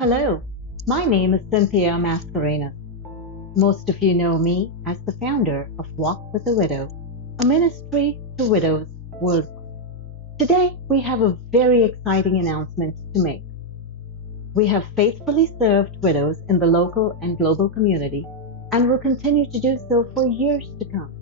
Hello, my name is Cynthia Mascarenas. Most of you know me as the founder of Walk with a Widow, a ministry to widows worldwide. Today, we have a very exciting announcement to make. We have faithfully served widows in the local and global community and will continue to do so for years to come.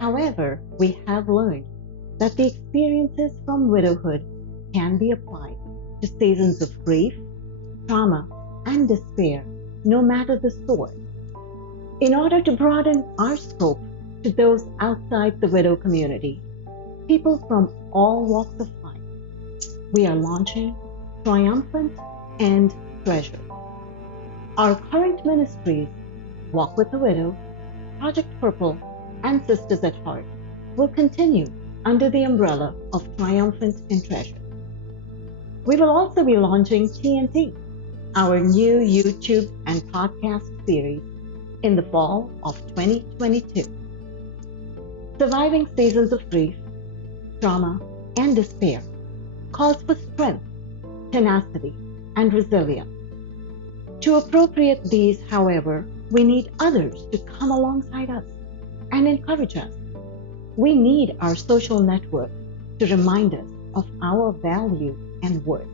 However, we have learned that the experiences from widowhood can be applied to seasons of grief, trauma, and despair, no matter the source. In order to broaden our scope to those outside the widow community, people from all walks of life, we are launching Triumphant N Treasured. Our current ministries, Walk with the Widow, Project Purple, and Sisters at Heart, will continue under the umbrella of Triumphant N Treasured. We will also be launching TNT, our new YouTube and podcast series, in the fall of 2022. Surviving seasons of grief, trauma, and despair calls for strength, tenacity, and resilience. To appropriate these, however, we need others to come alongside us and encourage us. We need our social network to remind us of our value and worth.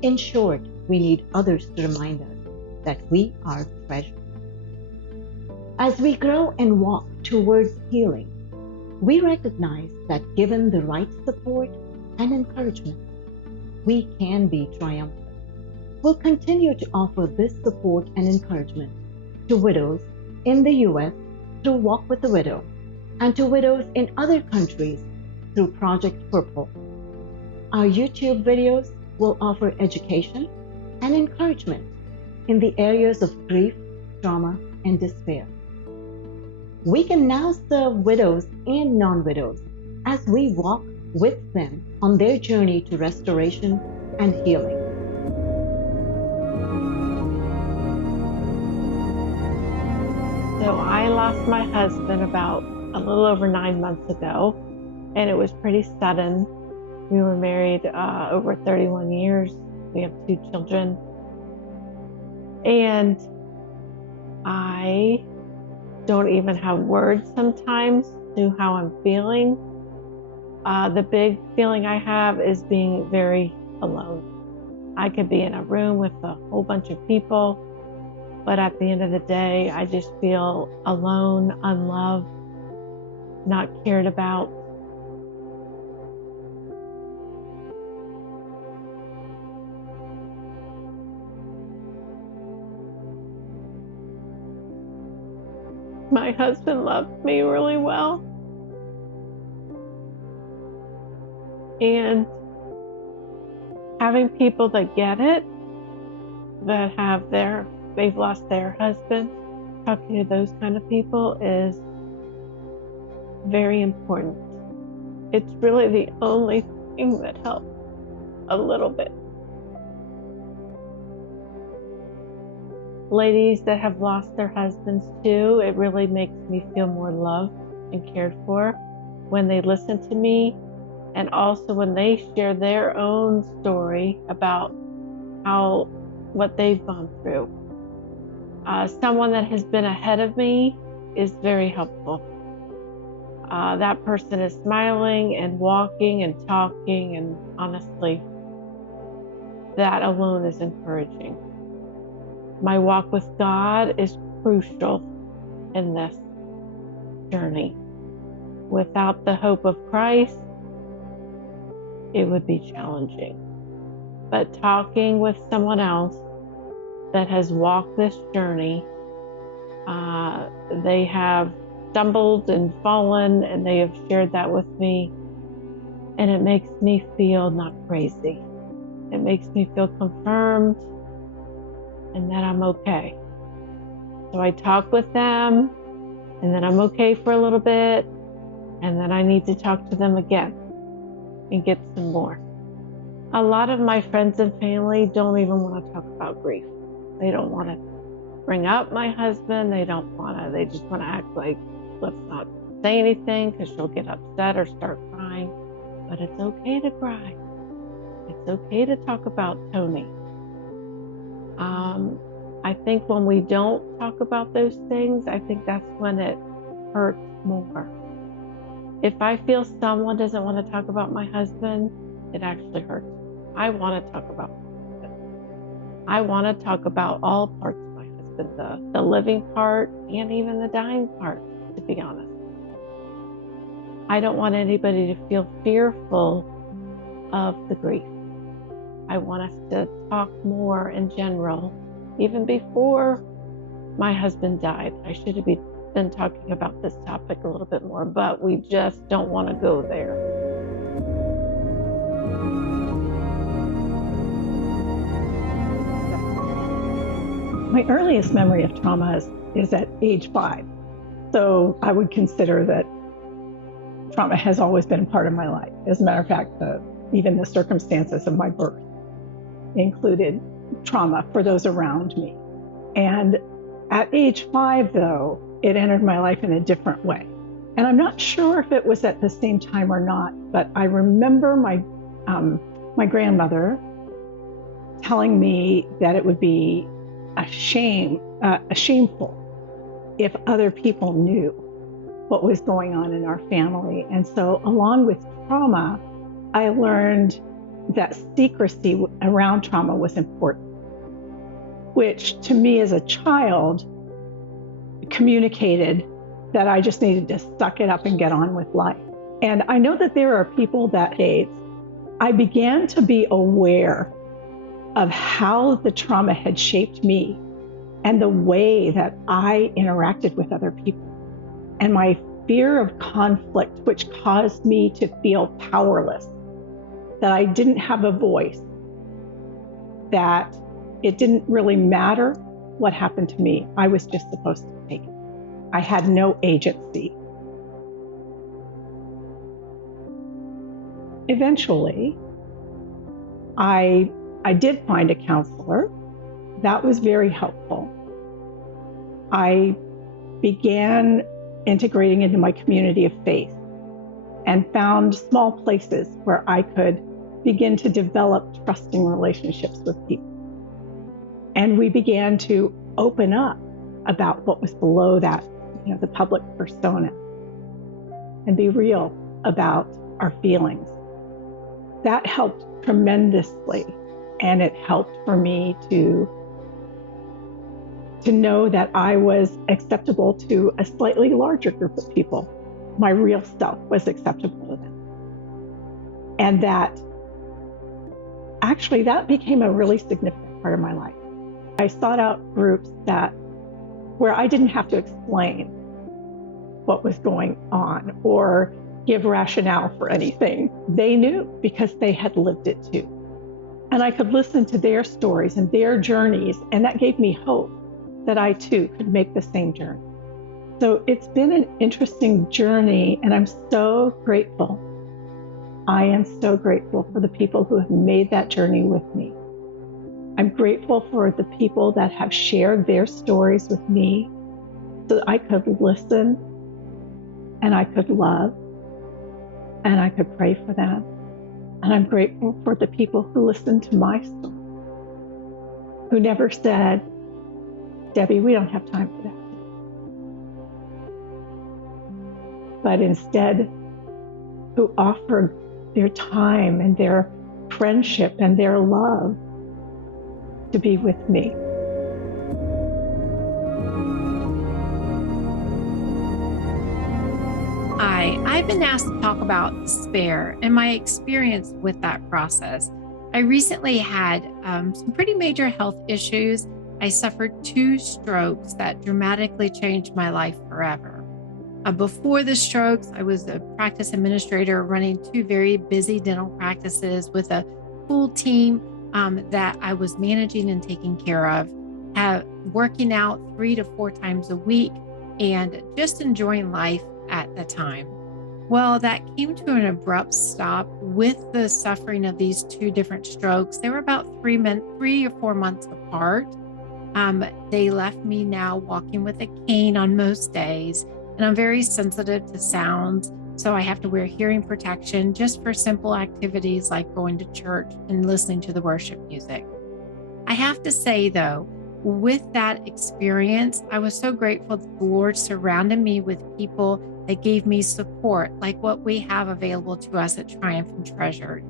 In short, we need others to remind us that we are treasured. As we grow and walk towards healing, we recognize that given the right support and encouragement, we can be triumphant. We'll continue to offer this support and encouragement to widows in the U.S. through Walk with the Widow and to widows in other countries through Project Purple. Our YouTube videos will offer education and encouragement in the areas of grief, trauma, and despair. We can now serve widows and non-widows as we walk with them on their journey to restoration and healing. So I lost my husband about a little over 9 months ago, and it was pretty sudden. We were married over 31 years. We have 2 children. And I don't even have words sometimes to how I'm feeling. The big feeling I have is being very alone. I could be in a room with a whole bunch of people, but at the end of the day, I just feel alone, unloved, not cared about. My husband loved me really well. And having people that get it, that they've lost their husband, talking to those kind of people is very important. It's really the only thing that helps a little bit. Ladies that have lost their husbands too, it really makes me feel more loved and cared for when they listen to me, and also when they share their own story about what they've gone through. Someone that has been ahead of me is very helpful. That person is smiling and walking and talking, and honestly, that alone is encouraging. My walk with God is crucial in this journey. Without the hope of Christ, it would be challenging. But talking with someone else that has walked this journey, they have stumbled and fallen, and they have shared that with me, and it makes me feel not crazy. It makes me feel confirmed and that I'm okay. So I talk with them, and then I'm okay for a little bit, and then I need to talk to them again and get some more. A lot of my friends and family don't even want to talk about grief. They don't want to bring up my husband. They just want to act like, let's not say anything because she'll get upset or start crying. But it's okay to cry. It's okay to talk about Tony. I think when we don't talk about those things, I think that's when it hurts more. If I feel someone doesn't want to talk about my husband, it actually hurts. I want to talk about my husband. I want to talk about all parts of my husband, the living part and even the dying part, to be honest. I don't want anybody to feel fearful of the grief. I want us to talk more in general. Even before my husband died, I should have been talking about this topic a little bit more, but we just don't want to go there. My earliest memory of trauma is at age 5. So I would consider that trauma has always been a part of my life. As a matter of fact, even the circumstances of my birth included trauma for those around me. And at age 5, though, it entered my life in a different way. And I'm not sure if it was at the same time or not, but I remember my grandmother telling me that it would be shameful if other people knew what was going on in our family. And so along with trauma, I learned that secrecy around trauma was important, which to me as a child communicated that I just needed to suck it up and get on with life. And I know that there are people that age, I began to be aware of how the trauma had shaped me and the way that I interacted with other people. And my fear of conflict, which caused me to feel powerless, that I didn't have a voice, that it didn't really matter what happened to me. I was just supposed to take it. I had no agency. Eventually, I did find a counselor. That was very helpful. I began integrating into my community of faith and found small places where I could begin to develop trusting relationships with people. And we began to open up about what was below that, the public persona, and be real about our feelings. That helped tremendously. And it helped for me to know that I was acceptable to a slightly larger group of people. My real self was acceptable to them. And that became a really significant part of my life. I sought out groups where I didn't have to explain what was going on or give rationale for anything. They knew because they had lived it too. And I could listen to their stories and their journeys, and that gave me hope that I too could make the same journey. So it's been an interesting journey, and I'm so grateful. I am so grateful for the people who have made that journey with me. I'm grateful for the people that have shared their stories with me so that I could listen and I could love and I could pray for them. And I'm grateful for the people who listened to my story, who never said, "Debbie, we don't have time for that." But instead, who offered their time and their friendship and their love to be with me. Hi, I've been asked to talk about despair and my experience with that process. I recently had some pretty major health issues. I suffered 2 strokes that dramatically changed my life forever. Before the strokes, I was a practice administrator running 2 very busy dental practices with a full team that I was managing and taking care of, working out 3 to 4 times a week and just enjoying life at the time. Well, that came to an abrupt stop with the suffering of these 2 different strokes. They were about 3 or 4 months apart. They left me now walking with a cane on most days, and I'm very sensitive to sounds, so I have to wear hearing protection just for simple activities like going to church and listening to the worship music. I have to say, though, with that experience, I was so grateful that the Lord surrounded me with people that gave me support, like what we have available to us at Triumphant N Treasured.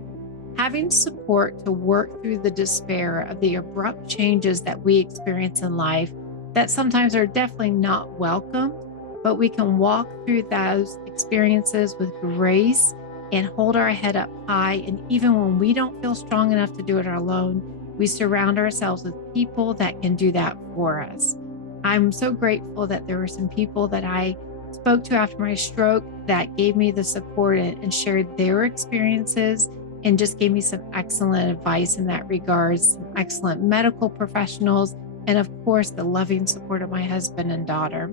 Having support to work through the despair of the abrupt changes that we experience in life that sometimes are definitely not welcomed, but we can walk through those experiences with grace and hold our head up high. And even when we don't feel strong enough to do it alone, we surround ourselves with people that can do that for us. I'm so grateful that there were some people that I spoke to after my stroke that gave me the support and shared their experiences and just gave me some excellent advice in that regard, some excellent medical professionals, and of course, the loving support of my husband and daughter.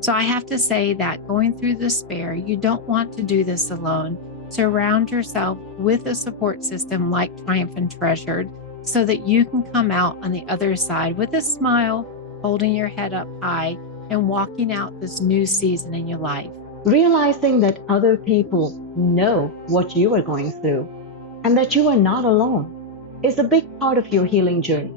So I have to say that going through despair, you don't want to do this alone. Surround yourself with a support system like Triumphant N Treasured so that you can come out on the other side with a smile, holding your head up high, and walking out this new season in your life. Realizing that other people know what you are going through and that you are not alone is a big part of your healing journey.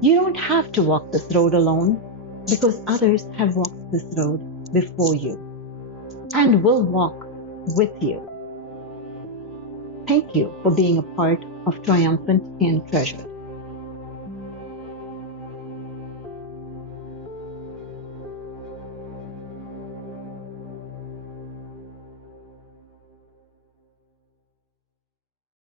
You don't have to walk this road alone because others have walked this road before you and will walk with you. Thank you for being a part of Triumphant N Treasured.